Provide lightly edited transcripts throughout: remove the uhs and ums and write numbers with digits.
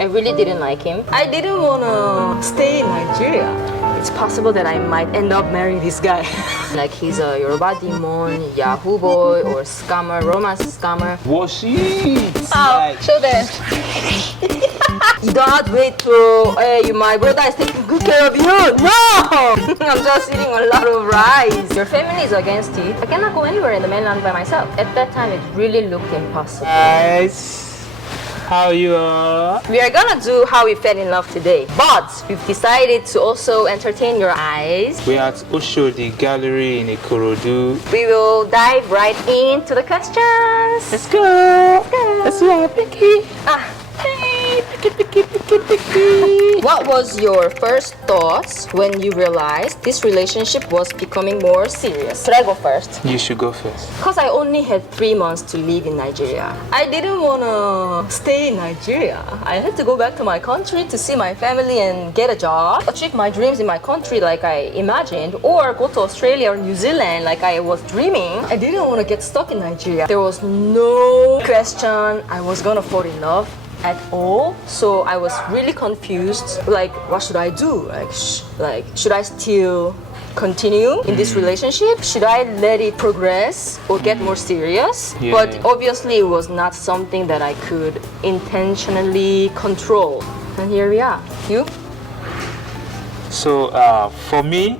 I really didn't like him. I didn't want to stay in Nigeria. It's possible that I might end up marrying this guy. Like he's a Yoruba demon, Yahoo boy, or scammer, romance scammer. Was she? Oh, show them. You don't wait to, hey, my brother is taking good care of you. No! I'm just eating a lot of rice. Your family is against it. I cannot go anywhere in the mainland by myself. At that time, it really looked impossible. Guys, how you are? We are gonna do how we fell in love today, but we've decided to also entertain your eyes. We are at Oshodi Gallery in Ikorodu. We will dive right into the questions. Let's go. Let's go, Picky. Hey, picky. What was your first thoughts when you realized this relationship was becoming more serious? Should I go first? You should go first. Because I only had 3 months to live in Nigeria. I didn't want to stay in Nigeria. I had to go back to my country to see my family and get a job, achieve my dreams in my country like I imagined, or go to Australia or New Zealand like I was dreaming. I didn't want to get stuck in Nigeria. There was no question I was gonna fall in love at all, so I was really confused. Like, what should I do? Like, should I still continue in this relationship? Should I let it progress or get more serious? Yeah. But obviously, it was not something that I could intentionally control. And here we are. You? So for me,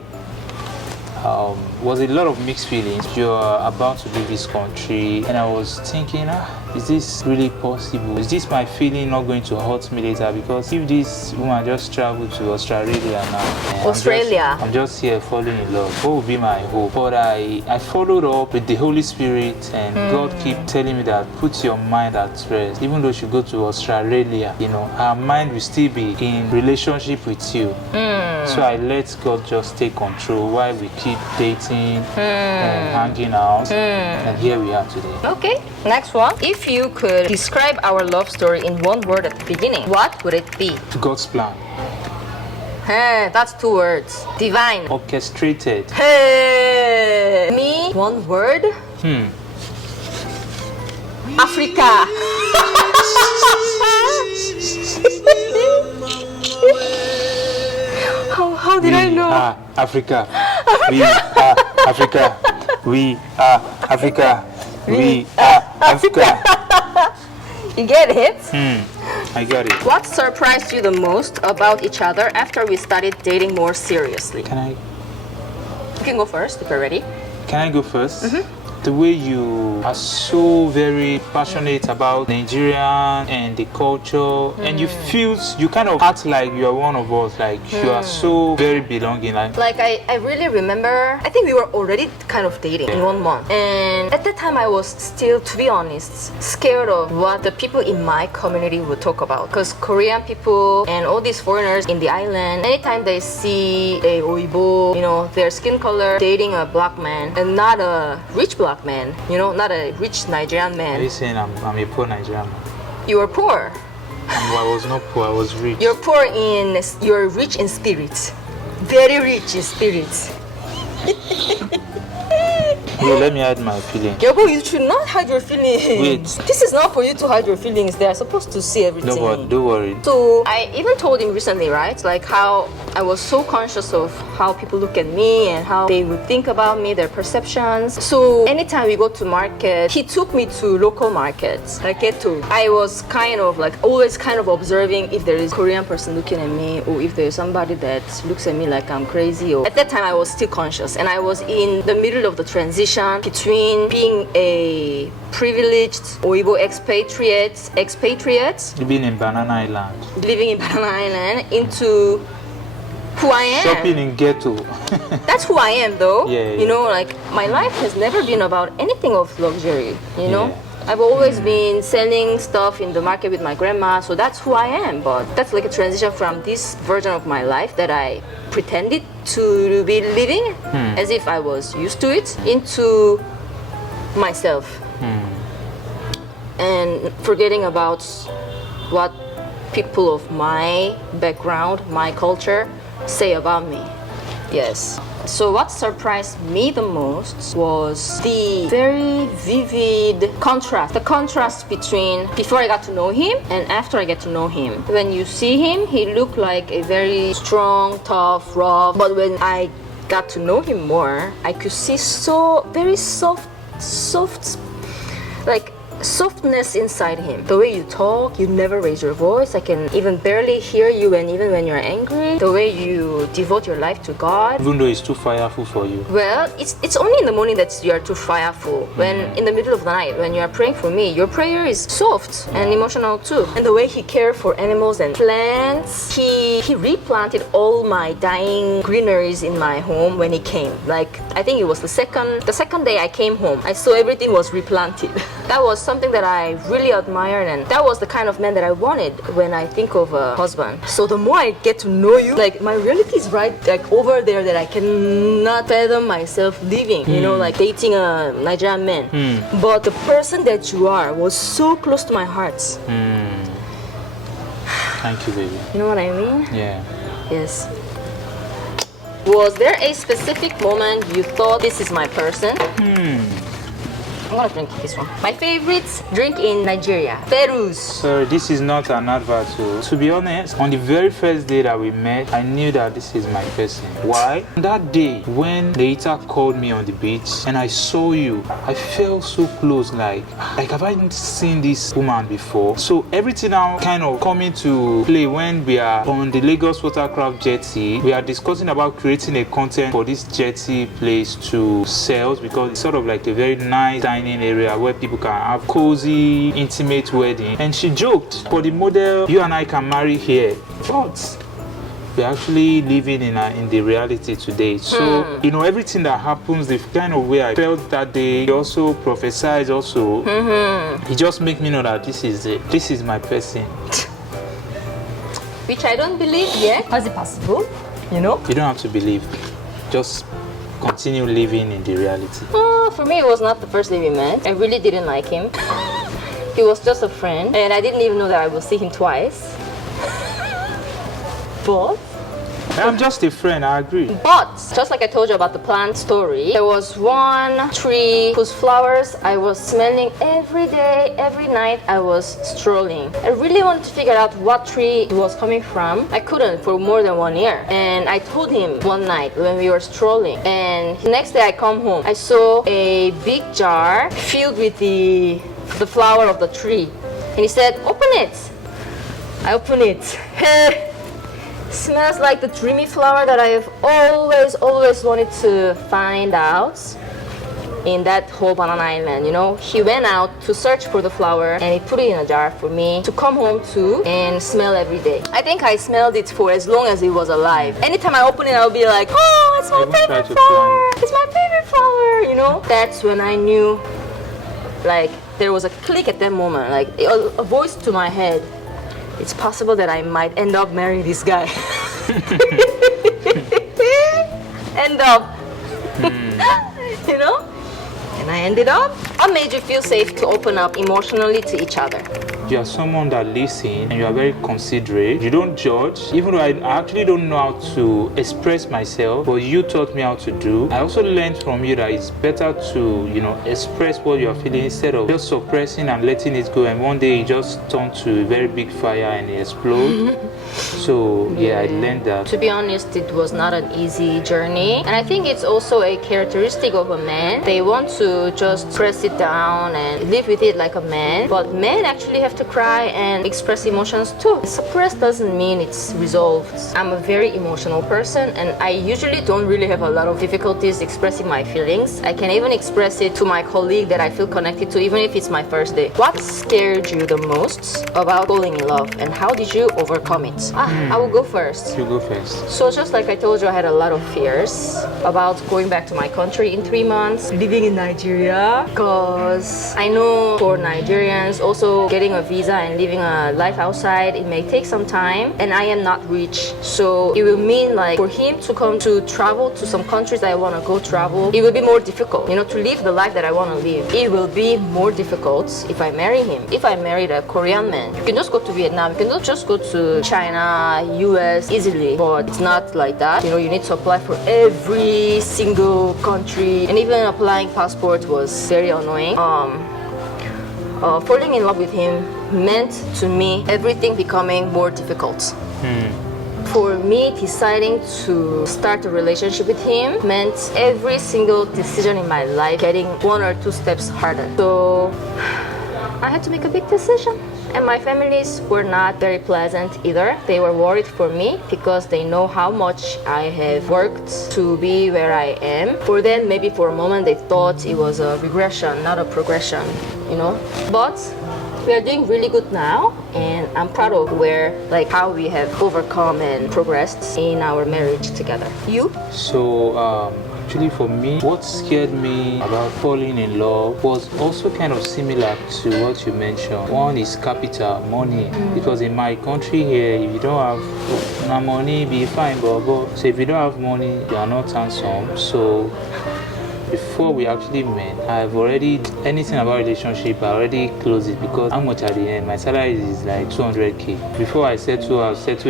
was a lot of mixed feelings. You're about to leave this country, and I was thinking, is this really possible? Is this my feeling not going to hurt me later? Because if this woman just traveled to Australia now, Australia. I'm just here falling in love. What would be my hope? But I followed up with the Holy Spirit, and God kept telling me that put your mind at rest. Even though she go to Australia, you know, her mind will still be in relationship with you. So I let God just take control while we keep dating and hanging out, and here we are today. Okay, next one. If you could describe our love story in one word at the beginning, what would it be? God's plan. Hey, that's 2 words. Divine. Orchestrated. Hey, me, 1 word. Africa. How did I know? Africa. We are Africa. We are Africa. We are Africa. You get it? I got it. What surprised you the most about each other after we started dating more seriously? Can You can go first if you're ready. I go first? The way you are so very passionate about Nigerian and the culture, and you kind of act like you are one of us, like you are so very belonging. Like I really remember, I think we were already kind of dating in 1 month. And at that time I was still, to be honest, scared of what the people in my community would talk about. Because Korean people and all these foreigners in the island, anytime they see a Oibo, you know, their skin color dating a black man and not a rich black man, you know, not a rich Nigerian Are man. you saying I'm a poor Nigerian man? You were poor. I was not poor, I was rich. You're rich in spirit. Very rich in spirit. Yo, let me hide my feeling. Yobo, you should not hide your feelings. Wait. This is not for you to hide your feelings. They are supposed to see everything. No, but don't worry. So I even told him recently, right? Like how I was so conscious of how people look at me and how they would think about me, their perceptions. So anytime we go to market, he took me to local markets, like Keto. I was kind of like always kind of observing if there is a Korean person looking at me, or if there's somebody that looks at me like I'm crazy. Or at that time I was still conscious, and I was in the middle of the transition between being a privileged Oibo expatriate, Living in Banana Island. living in Banana Island, into who I am. Shopping in ghetto. That's who I am, though. Yeah. You know, like my life has never been about anything of luxury. You know, Yeah. I've always been selling stuff in the market with my grandma, so that's who I am. But that's like a transition from this version of my life that I pretended to be living as if I was used to it, into myself. And forgetting about what people of my background, my culture say about me. Yes. So what surprised me the most was the very vivid contrast. The contrast between before I got to know him and after I get to know him. When you see him, he looked like a very strong, tough, rough. But when I got to know him more, I could see so very soft, like softness inside him. The way you talk, you never raise your voice. I can even barely hear you, and even when you're angry, the way you devote your life to God. Even though it's too fireful for you. Well, it's only in the morning that you are too fireful. When in the middle of the night, when you are praying for me, your prayer is soft and emotional too. And the way he cared for animals and plants, he replanted all my dying greeneries in my home when he came. Like, I think it was the second day I came home, I saw everything was replanted. That was something that I really admired, and that was the kind of man that I wanted when I think of a husband. So the more I get to know you, like my reality is right like over there that I cannot fathom myself living, you know, like dating a Nigerian man. But the person that you are was so close to my heart. Thank you, baby. You know what I mean? Yeah. Yes. Was there a specific moment you thought this is my person? I'm gonna drink this one. My favorite drink in Nigeria, Perus. Sorry, this is not an advert. To be honest, on the very first day that we met, I knew that this is my person. Why? That day when Leita called me on the beach and I saw you, I felt so close. Like have I seen this woman before? So everything now kind of coming to play when we are on the Lagos Watercraft jetty. We are discussing about creating a content for this jetty place to sell, because it's sort of like a very nice dining area where people can have cozy, intimate wedding. And she joked, for the model, you and I can marry here. But we're actually living in the reality today. So, you know, everything that happens, the kind of way I felt that day, he also prophesied also. He just make me know that this is it. This is my person. Which I don't believe yet. How's it possible? You know? You don't have to believe. Just continue living in the reality. For me, it was not the first day we met. I really didn't like him. He was just a friend, and I didn't even know that I would see him twice. But I'm just a friend, I agree. But, just like I told you about the plant story, there was one tree whose flowers I was smelling every day, every night I was strolling. I really wanted to figure out what tree it was coming from. I couldn't for more than 1 year. And I told him one night when we were strolling. And the next day I come home, I saw a big jar filled with the flower of the tree. And he said, "Open it." I open it. Smells like the dreamy flower that I have always wanted to find out in that whole banana island, you know. He went out to search for the flower and he put it in a jar for me to come home to and smell every day. I think I smelled it for as long as it was alive. Anytime I open it, I'll be like, "Oh, it's my favorite flower. It's my favorite flower," you know. That's when I knew, like, there was a click at that moment, like a voice to my head. It's possible that I might end up marrying this guy. End up. You know? And I ended up. What made you feel safe to open up emotionally to each other? You are someone that listens and you are very considerate. You don't judge. Even though I actually don't know how to express myself, but you taught me how to do. I also learned from you that it's better to, you know, express what you are feeling instead of just suppressing and letting it go. And one day it just turned to a very big fire and it exploded. So yeah, I learned that. To be honest, it was not an easy journey. And I think it's also a characteristic of a man. They want to just press it down and live with it like a man. But men actually have to cry and express emotions too. Suppress doesn't mean it's resolved. I'm a very emotional person and I usually don't really have a lot of difficulties expressing my feelings. I can even express it to my colleague that I feel connected to, even if it's my first day. What scared you the most about falling in love and how did you overcome it? I will go first. You go first. So just like I told you, I had a lot of fears about going back to my country in 3 months, living in Nigeria, because I know for Nigerians also getting a visa and living a life outside, it may take some time, and I am not rich. So it will mean like for him to come to travel to some countries that I want to go travel, it will be more difficult, to live the life that I want to live. It will be more difficult if I marry him. If I married a Korean man, you can just go to Vietnam, you can just go to China, US easily, but it's not like that. You need to apply for every single country, and even applying passport was very annoying. Falling in love with him meant to me everything becoming more difficult. For me, deciding to start a relationship with him meant every single decision in my life getting 1 or 2 steps harder. So I had to make a big decision. And my families were not very pleasant either. They were worried for me because they know how much I have worked to be where I am. For them, maybe for a moment, they thought it was a regression, not a progression, But we are doing really good now, and I'm proud of how we have overcome and progressed in our marriage together. You? So, actually for me, what scared me about falling in love was also kind of similar to what you mentioned. One is capital, money, because in my country here, if you don't have money, be fine, but so if you don't have money, you are not handsome. So before we actually met, anything about relationship, I already closed it, because how much at the end? My salary is like 200k. Before I settle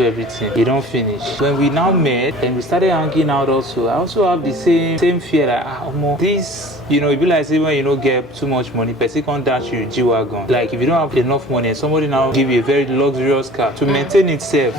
everything. You don't finish. When we now met and we started hanging out also, I also have the same fear like, this, it be like say when you don't get too much money, person can't dash you G-Wagon. Like if you don't have enough money and somebody now give you a very luxurious car to maintain itself,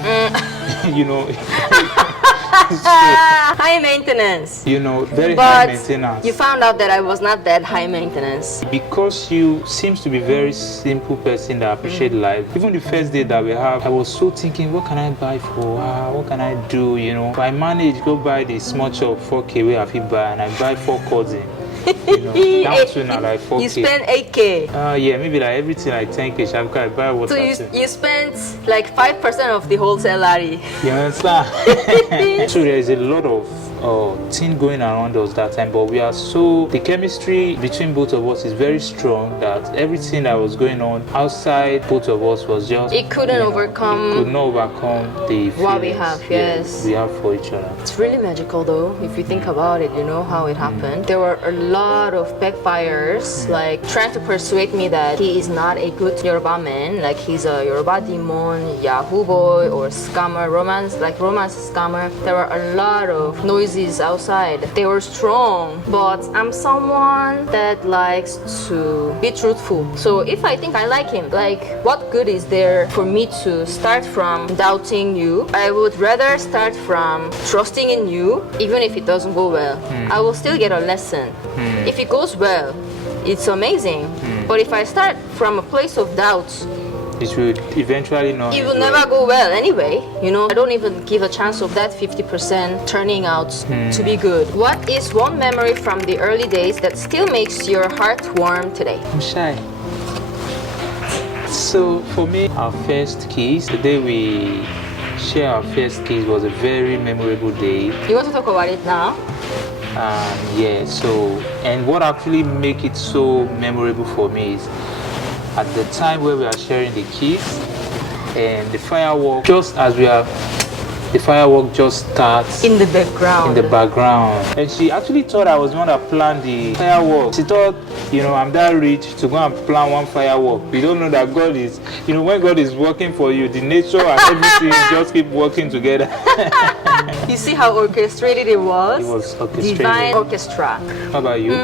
High maintenance. Very high maintenance. You found out that I was not that high maintenance. Because you seems to be very simple person that appreciate life. Even the first day that we have, I was so thinking, what can I buy for? What can I do? If I manage, go buy the small chop 4k where I fit buy, and I buy 4 cousin. Down to now like 4k. You spend 8k. Yeah, maybe like everything like 10k. I buy what. So you spent like 5% of the whole salary. You understand? So there is a lot of thing going around us that time, but the chemistry between both of us is very strong that everything that was going on outside both of us was just it could not overcome the what we have. Yes, we have for each other. It's really magical though, if you think about it. How it happened. There were a lot of backfires, like trying to persuade me that he is not a good Yoruba man, like he's a Yoruba demon, Yahoo boy, or scammer, romance scammer. There were a lot of noises outside. They were strong, but I'm someone that likes to be truthful. So if I think I like him, like what good is there for me to start from doubting you? I would rather start from trusting in you, even if it doesn't go well. I will still get a lesson. If it goes well, it's amazing. But if I start from a place of doubt, it will eventually not. It will never go well anyway. I don't even give a chance of that 50% turning out to be good. What is one memory from the early days that still makes your heart warm today? I'm shy. So for me, our first kiss, the day we share our first kiss was a very memorable day. You want to talk about it now? Yeah, and what actually make it so memorable for me is at the time where we are sharing the kiss and the firework, the firework just starts in the background. And she actually thought I was the one that planned the firework. She thought, I'm that rich to go and plan one firework. You don't know that God is, when God is working for you, the nature and everything just keep working together. You see how orchestrated it was? It was orchestrated. Divine orchestra. How about you?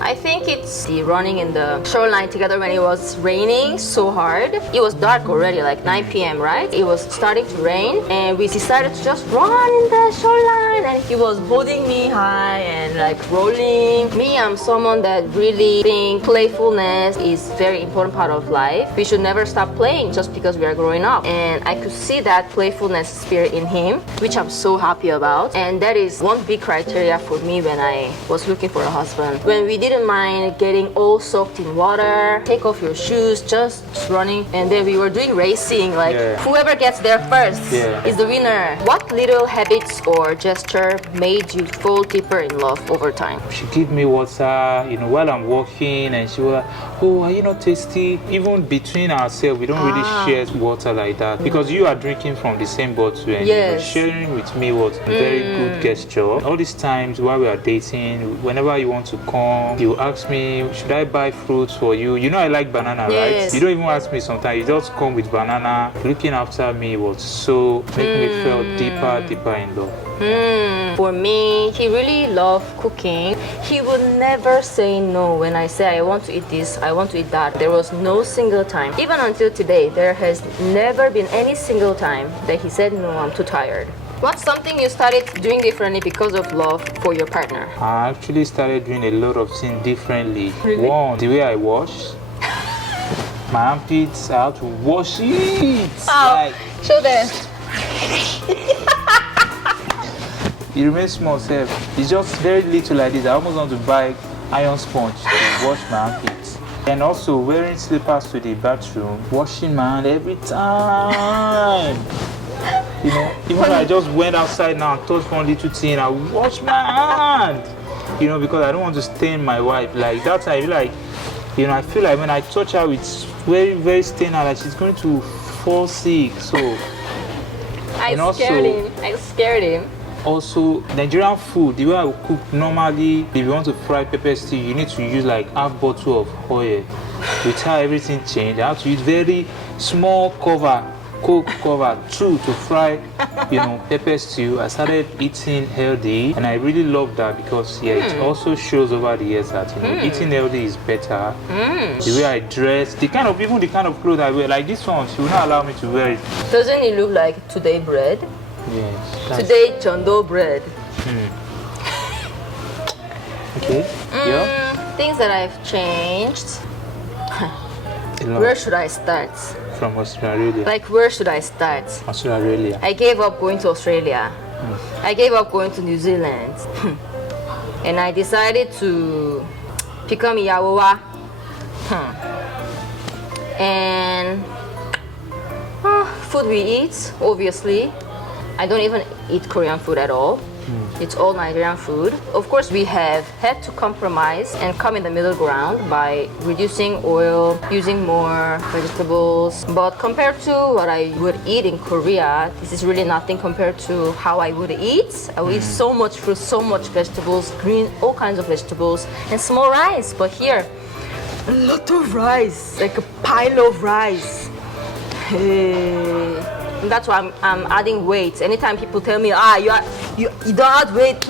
I think it's the running in the shoreline together when it was raining so hard. It was dark already, like 9 p.m., right? It was starting to rain, and we decided to just run in the shoreline, and he was holding me high and like rolling. Me, I'm someone that really think playfulness is very important part of life. We should never stop playing just because we are growing up. And I could see that playfulness spirit in him, which I'm so happy about. And that is one big criteria for me when I was looking for a husband. When we did didn't mind getting all soaked in water, take off your shoes, just running. And then we were doing racing, like whoever gets there first is the winner. What little habits or gesture made you fall deeper in love over time? She give me water, while I'm walking, and she was like, "Oh, are you not thirsty?" Even between ourselves, we don't really share water like that because you are drinking from the same bottle, and sharing with me was a very good gesture. All these times while we are dating, whenever you want to come, you ask me, "Should I buy fruits for you?" You know I like banana, right? You don't even ask me sometimes. You just come with banana. Looking after me was so make me feel deeper in love. For me, he really loved cooking. He would never say no when I say I want to eat this, I want to eat that. There was no single time. Even until today, there has never been any single time that he said no, I'm too tired. What's something you started doing differently because of love for your partner? I actually started doing a lot of things differently. Really? One, the way I wash. My armpits, I have to wash it. Oh, show them. It remains small, self. It's just very little like this. I almost want to buy iron sponge to wash my armpits. And also wearing slippers to the bathroom, washing my hand every time. Even though I just went outside now and touched one little thing, I wash my hand. Because I don't want to stain my wife. Like that I I feel like when I touch her with very, very stain her, like she's going to fall sick. So I scared him. Also, Nigerian food, the way I would cook normally, if you want to fry pepper stew, you need to use like half bottle of oil. With how everything changed, I have to use very small coke cover too to fry, pepper stew. I started eating healthy, and I really love that because it also shows over the years that eating healthy is better. The way I dress, the kind of clothes I wear, like this one, she will not allow me to wear it. Doesn't it look like today bread? Yes. Today chondo bread. Okay. Things that I've changed. Where should I start? From Australia. Like, where should I start? Australia. I gave up going to Australia. I gave up going to New Zealand. And I decided to become Yawawa. And food we eat, obviously. I don't even eat Korean food at all. It's all Nigerian food. Of course, we have had to compromise and come in the middle ground by reducing oil, using more vegetables. But compared to what I would eat in Korea, this is really nothing compared to how I would eat. I would eat so much fruit, so much vegetables, green, all kinds of vegetables, and small rice. But here, a lot of rice, like a pile of rice. And that's why I'm adding weight. Anytime people tell me, you don't add weight,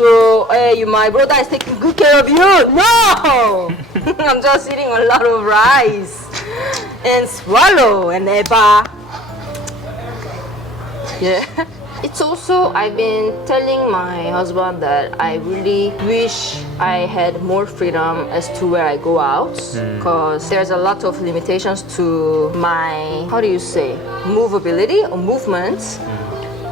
my brother is taking good care of you. No! I'm just eating a lot of rice and swallow and eba. Yeah. It's also, I've been telling my husband that I really wish I had more freedom as to where I go out, because there's a lot of limitations to my, movability or movement.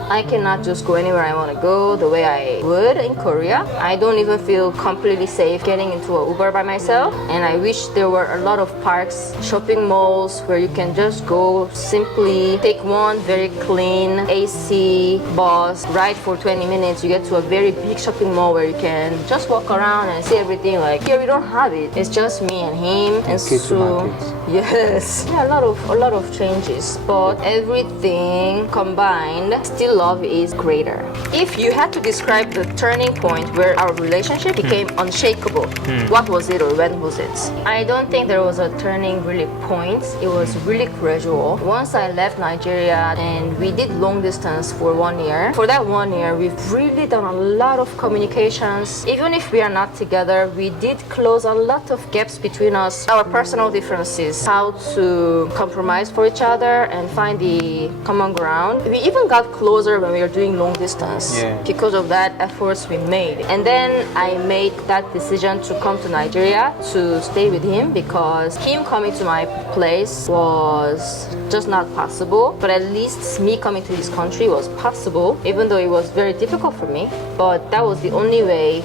I cannot just go anywhere I want to go the way I would in Korea. I don't even feel completely safe getting into an Uber by myself. And I wish there were a lot of parks, shopping malls where you can just go simply take one very clean AC bus, ride for 20 minutes. You get to a very big shopping mall where you can just walk around and see everything. Like here we don't have it. It's just me and him. And so yes, a lot of changes, but everything combined, still love is greater. If you had to describe the turning point where our relationship became unshakable, what was it or when was it? I don't think there was a turning really point. It was really gradual. Once I left Nigeria and we did long distance for 1 year. For that 1 year, we've really done a lot of communications. Even if we are not together, we did close a lot of gaps between us, our personal differences, how to compromise for each other and find the common ground. We even got closer when we were doing long distance because of that efforts we made. And then I made that decision to come to Nigeria to stay with him because him coming to my place was just not possible. But at least me coming to his country was possible, even though it was very difficult for me. But that was the only way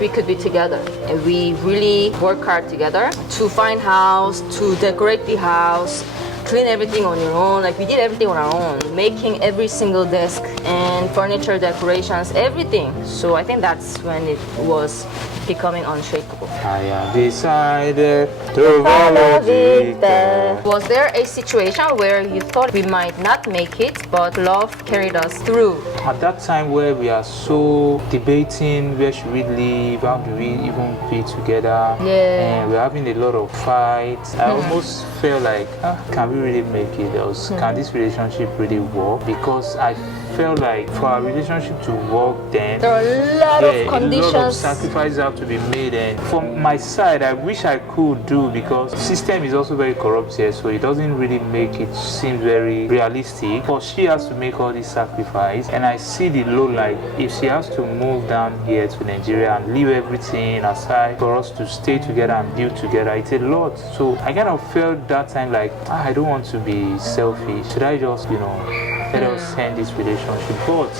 we could be together. And we really work hard together to find house, to decorate the house, clean everything on your own. Like we did everything on our own, making every single desk and furniture decorations, everything. So I think that's when it was becoming unshakable. I have decided to follow Victor. Was there a situation where you thought we might not make it, but love carried us through? At that time where we are so debating where should we live, how do we even be together, and we're having a lot of fights, I almost felt like, can we really make it? Can this relationship really work? Because I felt like for our relationship to work, then there are a lot of conditions, a lot of sacrifices have to be made. And from my side, I wish I could do, because the system is also very corrupt here, so it doesn't really make it seem very realistic. But she has to make all these sacrifices, and I see the load, like if she has to move down here to Nigeria and leave everything aside for us to stay together and build together, it's a lot. So I kind of felt that time like, I don't want to be selfish. Should I just, let us end this relationship? But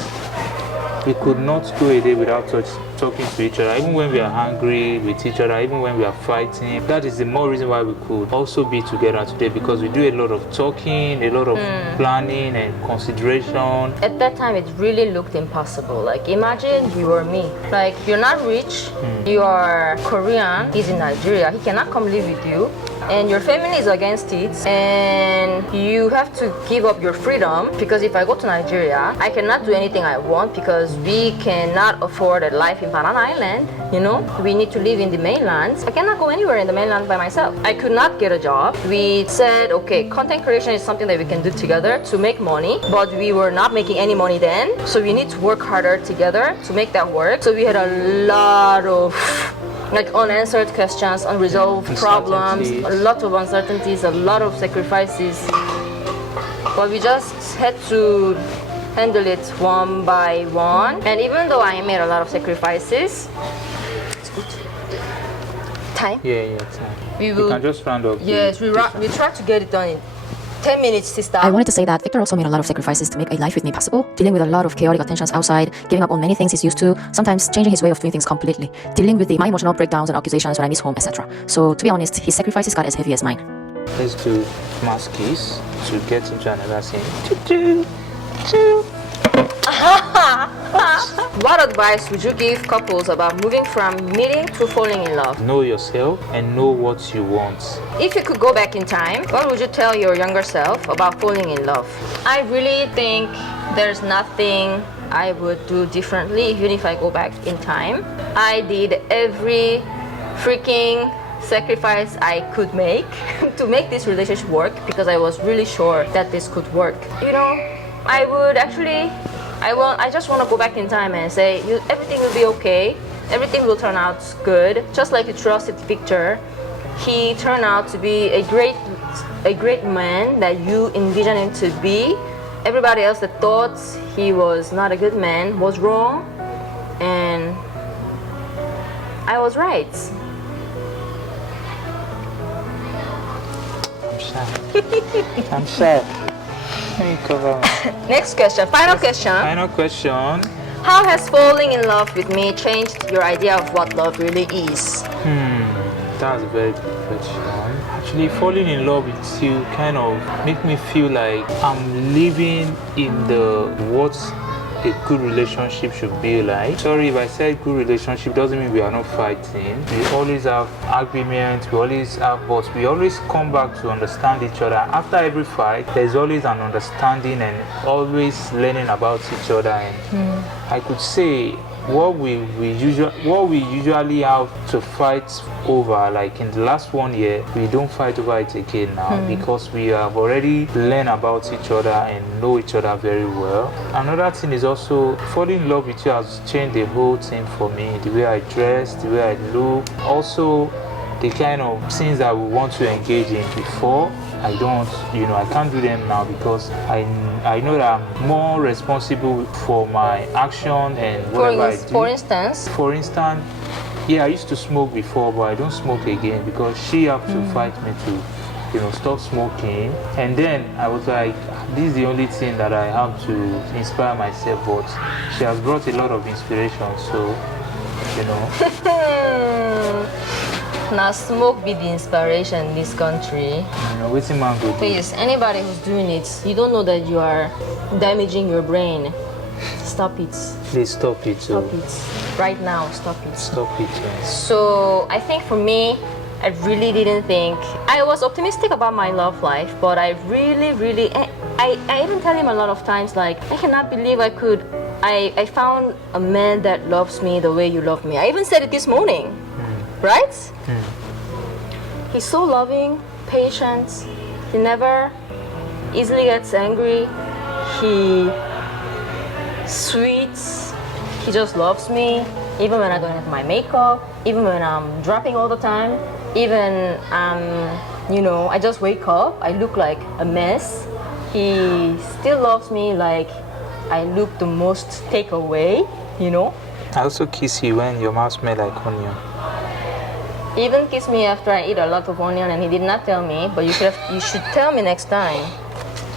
we could not go a day without talking to each other, even when we are angry with each other, even when we are fighting. That is the more reason why we could also be together today, because we do a lot of talking, a lot of planning and consideration. At that time, it really looked impossible. Like, imagine you or me. Like, you're not rich, you are Korean, he's in Nigeria, he cannot come live with you, and your family is against it, and you have to give up your freedom, because if I go to Nigeria, I cannot do anything I want, because we cannot afford a life in Banana Island, we need to live in the mainland. I cannot go anywhere in the mainland by myself. I could not get a job. We said, okay, content creation is something that we can do together to make money, but we were not making any money then, so we need to work harder together to make that work. So we had a lot of unanswered questions, unresolved problems, a lot of uncertainties, a lot of sacrifices. But we just had to handle it one by one. And even though I made a lot of sacrifices, it's good. Time? Yeah, time. We can just round up. Yes, we try to get it done in 10 minutes, sister. I wanted to say that Victor also made a lot of sacrifices to make a life with me possible, dealing with a lot of chaotic attentions outside, giving up on many things he's used to, sometimes changing his way of doing things completely, dealing with my emotional breakdowns and accusations when I miss home, etc. So, to be honest, his sacrifices got as heavy as mine. Let's do mass kiss to get into another scene. What advice would you give couples about moving from meeting to falling in love? Know yourself and know what you want. If you could go back in time, what would you tell your younger self about falling in love? I really think there's nothing I would do differently even if I go back in time. I did every freaking sacrifice I could make to make this relationship work, because I was really sure that this could work. I just want to go back in time and say, everything will be okay, everything will turn out good. Just like you trusted Victor, he turned out to be a great man that you envisioned him to be. Everybody else that thought he was not a good man was wrong, and I was right. I'm sad. Next question, final question. Final question. How has falling in love with me changed your idea of what love really is? That's a very good question. Actually, falling in love with you kind of make me feel like I'm living in what a good relationship should be like. Sorry if I said good relationship, doesn't mean we are not fighting. We always have arguments, but we always come back to understand each other. After every fight, there's always an understanding and always learning about each other. And I could say what we usually have to fight over, like in the last 1 year, we don't fight over it again now, because we have already learned about each other and know each other very well. Another thing is also falling in love with you has changed the whole thing for me. The way I dress, the way I look, also the kind of things that we want to engage in before. I can't do them now, because I know that I'm more responsible for my action and whatever I do. For instance, yeah, I used to smoke before, but I don't smoke again, because she had to fight me to stop smoking. And then I was like, this is the only thing that I have to inspire myself, but she has brought a lot of inspiration. So you know. Now smoke be the inspiration in this country. You know, waiting man go do. Please, anybody who's doing it, you don't know that you are damaging your brain. Stop it. Please stop it. Stop it. Right now, stop it. Stop it. Yes. So I think for me, I really didn't think, I was optimistic about my love life, but I really, I even tell him a lot of times, like, I cannot believe I found a man that loves me the way you love me. I even said it this morning, right? He's so loving, patient, he never easily gets angry, he sweet, he just loves me, even when I don't have my makeup, even when I'm dropping all the time, even you know, I just wake up, I look like a mess, he still loves me like I look the most takeaway, you know. I also kiss you when your mouth smells like onion. He even kissed me after I eat a lot of onion, and he did not tell me, but you should tell me next time.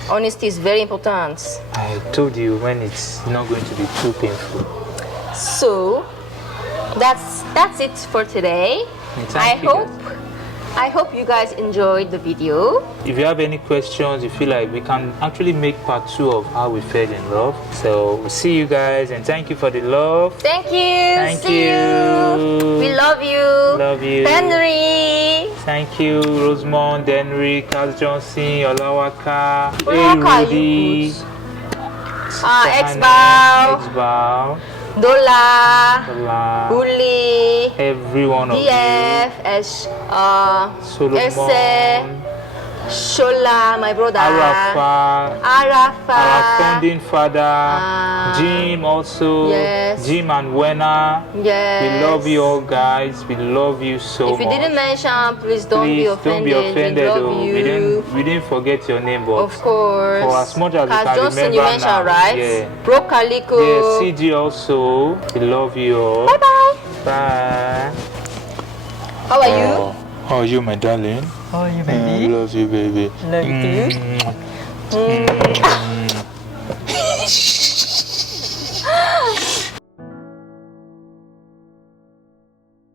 Honesty is very important. I told you when it's not going to be too painful. So that's it for today. I hope you guys enjoyed the video. If you have any questions, you feel like we can actually make part 2 of how we fell in love. So we'll see you guys, and thank you for the love. Thank you. See you. We love you. Love you. Henry. Thank you, Rosemond, Henry, Kaz Johnson, Olawaka, Rudy, X-Bow, Dola, Uli, every one of DF, Solomon, Shola, my brother, Arafa, our founding father, Jim also, yes. Jim and Wena. Yes. We love you all, guys. We love you so much. If you didn't mention, please don't be offended. We love you. We didn't forget your name, but of course. for as much as we can Johnson, remember you mentioned, now, right? yeah. Bro Calico. Yeah, CG also. We love you all. Bye bye. Bye. How are you? How are you, my darling? How are you, baby? I love you, baby. Love you too.